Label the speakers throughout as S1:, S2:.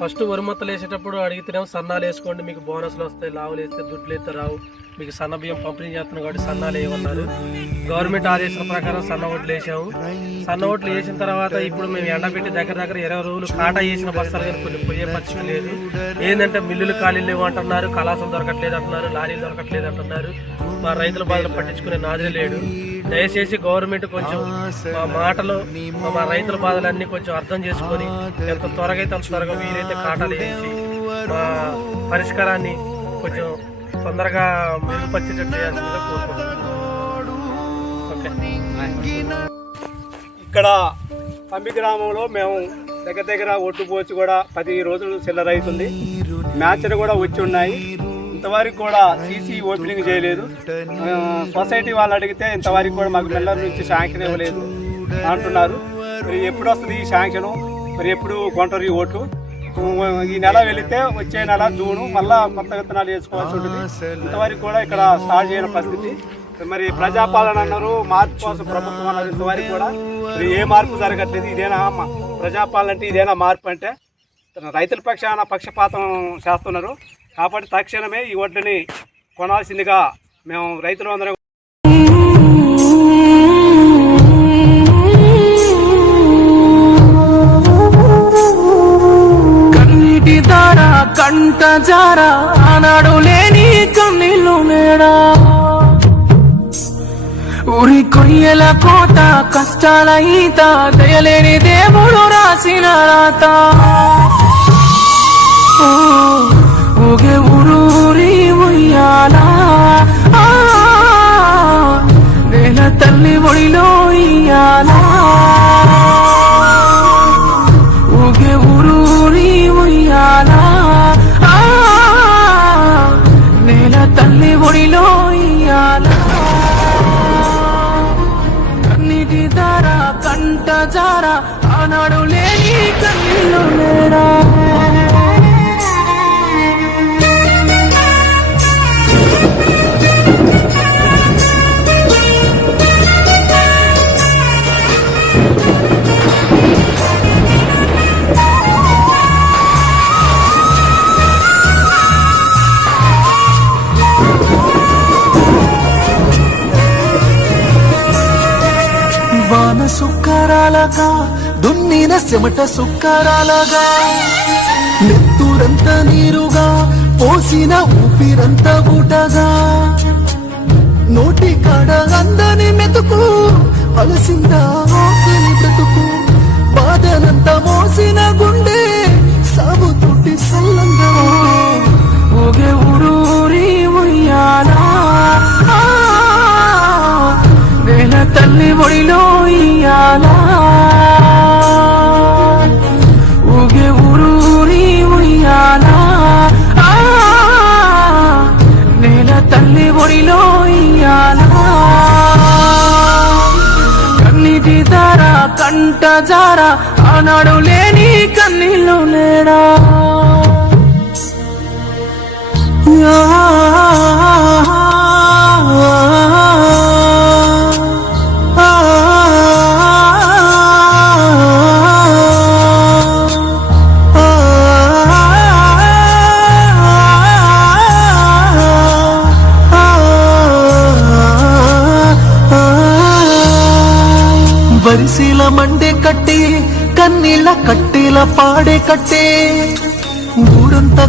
S1: First వరిమత్తలు వేసేటప్పుడు అడిగితేనేమో సన్నాలు వేసుకోండి మీకు బోనస్లు వస్తాయి లావులు వేస్తే దుడ్లు అయితే రావు. మీకు సన్న బియ్యం పంపిణీ చేస్తున్నాం కాబట్టి సన్నాలు ఏమన్నారు గవర్నమెంట్ ఆదేశాల ప్రకారం సన్న ఓట్లు వేసాము. సన్న ఓట్లు వేసిన తర్వాత ఇప్పుడు మేము ఎండబెట్టి దగ్గర దగ్గర ఇరవై రోజులు కాటా వేసిన బస్తాలు కానీ కొన్ని పోయే పరిస్థితి లేదు. ఏంటంటే మిల్లులు ఖాళీలు లేవు అంటున్నారు కళాసం దొరకట్లేదు అంటున్నారు లారీలు దొరకట్లేదు అంటున్నారు. మా రైతుల బాధలు పట్టించుకునే నాదే లేడు. దయచేసి గవర్నమెంట్ కొంచెం మా మాటలు మా రైతుల బాధలన్నీ కొంచెం అర్థం చేసుకొని ఎంత త్వరగా అయితే అంత త్వరగా వీలైతే కాటాలు వేయించి మా పరిష్కారాన్ని కొంచెం తొందరగా మెరుగుపరిచేటట్టు చేయాల్సిందిగా
S2: ఇక్కడ పంపి గ్రామంలో మేము దగ్గర దగ్గర ఒట్టు పోసి కూడా పది రోజులు చిల్లర అవుతుంది. మ్యాచ్లు కూడా వచ్చి ఉన్నాయి. ఇంతవరకు కూడా సీసీ ఓపెనింగ్ చేయలేదు. సొసైటీ వాళ్ళు అడిగితే ఇంతవరకు కూడా మాకు మెల్లర్ నుంచి శాంక్షన్ ఇవ్వలేదు అంటున్నారు. మరి ఎప్పుడు వస్తుంది ఈ శాంక్షన్? మరి ఎప్పుడు కొంటారు ఈ ఓట్లు? ఈ నెల వెళితే వచ్చే నెల జూను మళ్ళా కొత్త విత్తనాలు వేసుకోవాల్సి ఉంటుంది. ఇంతవరకు కూడా ఇక్కడ స్టార్ట్ చేయని పరిస్థితి. మరి ప్రజాపాలన అన్నారు మార్పు కోసం ప్రభుత్వం అన్నారు. ఇంతవరకు కూడా మరి ఏ మార్పు జరగట్లేదు. ఇదేనా మా- ప్రజాపాలన అంటే ఇదేనా మార్పు అంటే? రైతుల పక్షాన పక్షపాతం చేస్తున్నారు. కాబట్టి తక్షణమే ఈ వడ్లని కొనాల్సిందిగా మేము రైతులు అందరం
S3: కంట జారా ఆనాడు లేని కన్నీళ్ళు మేడా. ఊరి కొయ్యల కోత కష్టాల ఈత దయలేని దేవుడు రాసిన రాత. ఓ, ఊగే ఊరూరి ఉయ్యాలా? ఆ, నేల తల్లి ఒడిలో ఇయ్యాలా? ఊగే ఊరూరి ఉయ్యాలా? ఆ, నేల తల్లి ఒడిలో ఇయ్యాలా? కన్నిటి దార కంట జార ఆనాడు లేని కన్నీళ్ళు లేరా సుక్కరాలగా దున్నిన చెమట సుక్కరాలగా. నెత్తూరంత నీరుగా పోసిన ఊపిరంత ఊటగా. నోటి కాడ అందని మెతుకు అలసిందా ఆకలి బ్రతుకు. బాధనంత మోసిన గుండె సాగు సాగుతుంటి సల్లంగా. ఊగే ఊరూరి ఉయ్యాలా. ఆ, తల్లి ఒడిలో ఇయ్యాలా ఊగే ఊరూరి ఉయ్యాలా ఆ, నేల తల్లి ఒడిలో ఇయ్యాలా కన్నిటి దార కంట జార ఆనాడు లేని కన్నీళ్ళు లేడా వరిసీల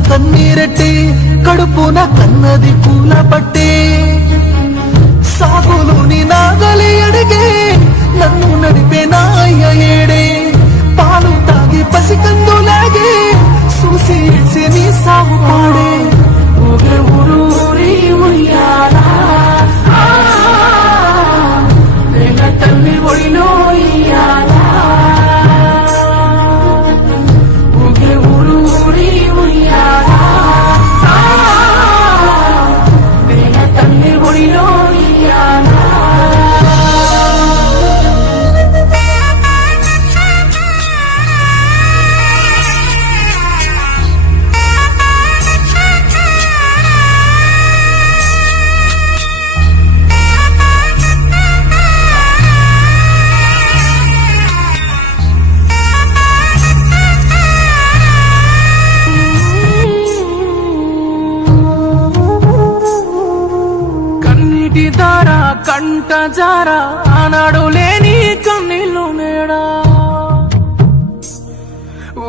S3: కన్నీరెట్టి కడుపున కన్నది పూల పట్టి సాగులోని నాగలి అడిగే నన్ను నడిపే నాయ ఏడే. పాలు తాగి పసికందులాగే చూసి ఏడ్చి నీ సాగు పాడే. ఊగే ఊరూరి ఉయ్యాలా. కంట జార ఆనాడు లేని కన్నీళ్ళు నేడా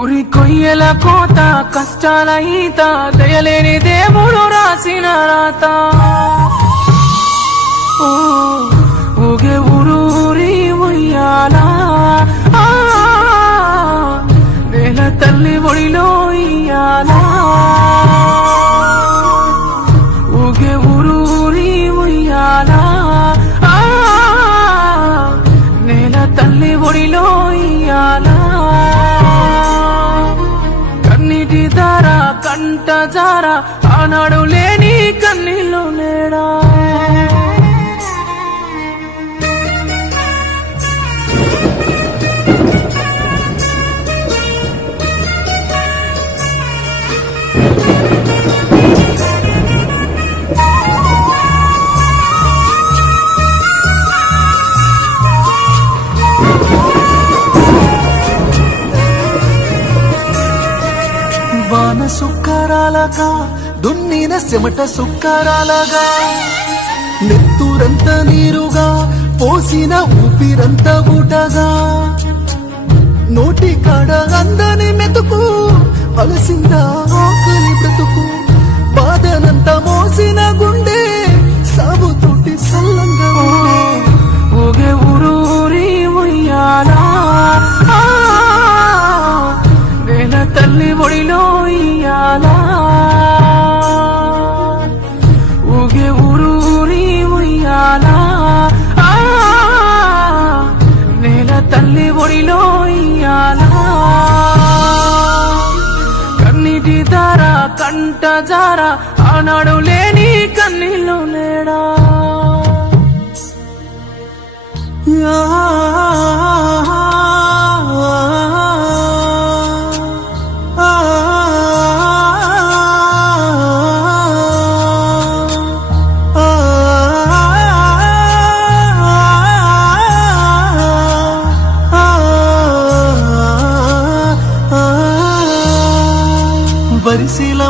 S3: ఉరి కొయ్యల కోత కష్టాల ఈత దయలేని దేవుడు రాసిన రాత. ఊగే ఊరూరి ఊరి ఉయ్యాలా. నేల తల్లి ఒడిలో కంట జార ఆనాడు లేని కన్నీళ్ళు లేడా?
S4: సుక్కరాలగా దున్నిన చెమట సుక్కరాలగా నెత్తూరంత నీరుగా పోసిన ఊపిరంత ఊటగా. నోటి కాడ అందని మెతుకు అలసిందా ఆకలి బ్రతుకు. బాధనంత
S3: మోసి ఒడిలో కన్నీటి దార కంట జార ఆనాడు లేని కన్నీళ్ళు నేడా
S4: యా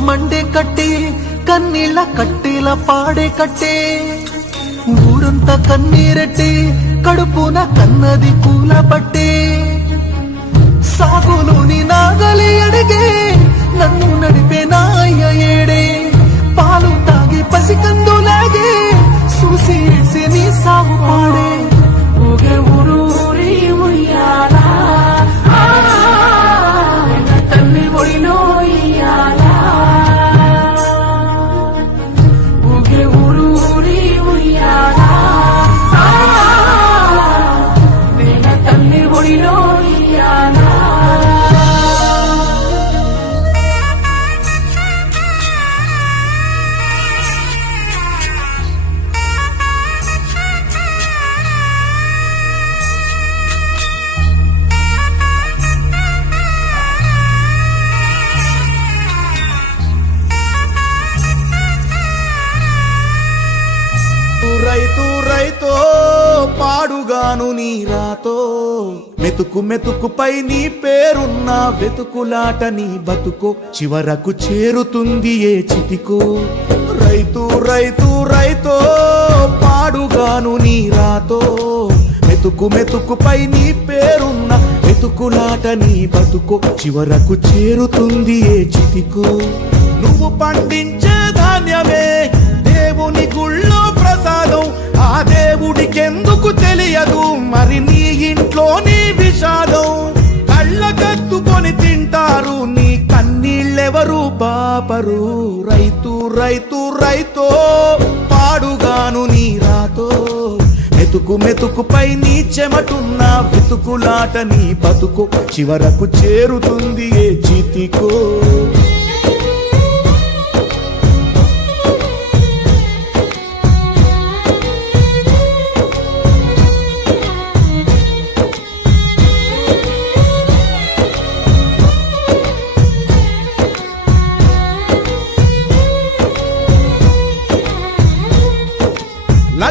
S4: మండే కట్టే కన్నీళ్ళ కట్టేల పాడే కట్టే. ఊరంతా కన్నీరట్టే కడుపున కన్నది పూల పట్టే. సాగులోని నాగలి అడిగే నన్ను నడిపే నాయ ఏడే. పాలు తాగి పసికందులాగే చూసి నీ సాగు పాడే.
S3: ఊగే ఊరు
S5: పాడుగాను నీ రాతో మెతుకు మెతుకుపై నీ పేరున్న వెతుకులాట నీ బతుకో చివరకు చేరుతుంది ఏ చితికో రైతు రైతు రైతో పాడుగాను నీ రాతో. మెతుకు మెతుకుపై నీ పేరున్న వెతుకులాట నీ బతుకో చివరకు చేరుతుంది ఏ చితికో నువ్వు పండించే ధాన్యమే దేవుని గుళ్ళో ప్రసాదం. ఆ దేవుడికి కాపరు రైతు రైతు రైతో పాడుగాను నీ రాతో. మెతుకు మెతుకుపై నీ చెమటున్న వెతుకులాట నీ బతుకు. చివరకు చేరుతుంది ఏ చితికో.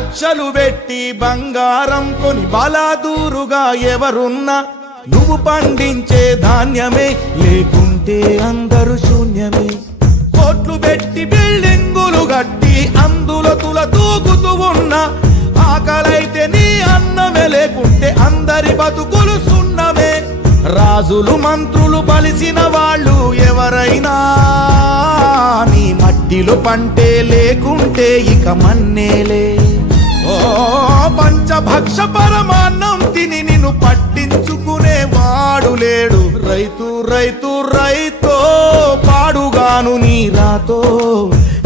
S5: లక్షలు పెట్టి బంగారం కొని బలాదూరుగా ఎవరున్నా నువ్వు పండించే ధాన్యమే లేకుంటే అందరూ శూన్యమే. కోట్లు పెట్టి బిల్డింగులు కట్టి అందులో తుల తూగుతూ ఉన్న ఆకలైతే నీ అన్నమే లేకుంటే అందరి బతుకులు సున్నమే. రాజులు మంత్రులు బలిసిన వాళ్ళు ఎవరైనా నీ మట్టిలో పంటే లేకుంటే ఇక మన్నేలే. పంచభక్ష పరమాన్నం తిని నిన్ను పట్టించుకునే వాడు లేడు. రైతు రైతు రైతో పాడుగాను నీ రాతో.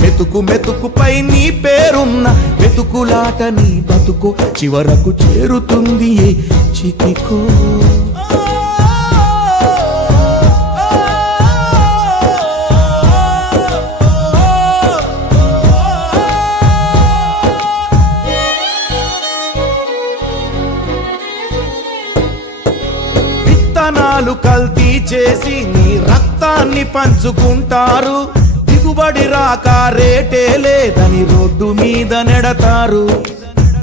S5: మెతుకు మెతుకుపై నీ పేరున్న మెతుకులాట నీ బతుకు చివరకు చేరుతుంది చితికో. విత్తనాలు కల్తీ చేసి నీ రక్తాన్ని పంచుకుంటారు. దిగుబడి రాక రేటే లేదని రోడ్డు మీద నెడతారు.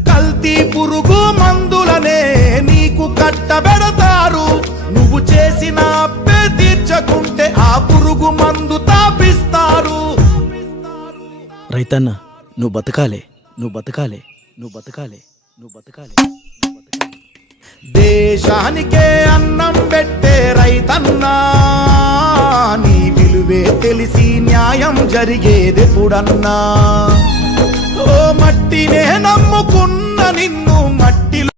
S5: కల్తీ పురుగు మందులనే నీకు కట్టబెడతారు. నువ్వు చేసిన అప్పే తీర్చకుంటే ఆ పురుగు మందు తాపిస్తారు.
S6: రైతన్న నువ్వు బతకాలే నువ్వు బతకాలే నువ్వు బతకాలే నువ్వు బతకాలే.
S5: దేశానికే అన్నం పెట్టే రైతన్నా నీ విలువే తెలిసి న్యాయం జరిగేదెప్పుడన్నా ఓ మట్టినే నమ్ముకున్న నిన్ను మట్టిలో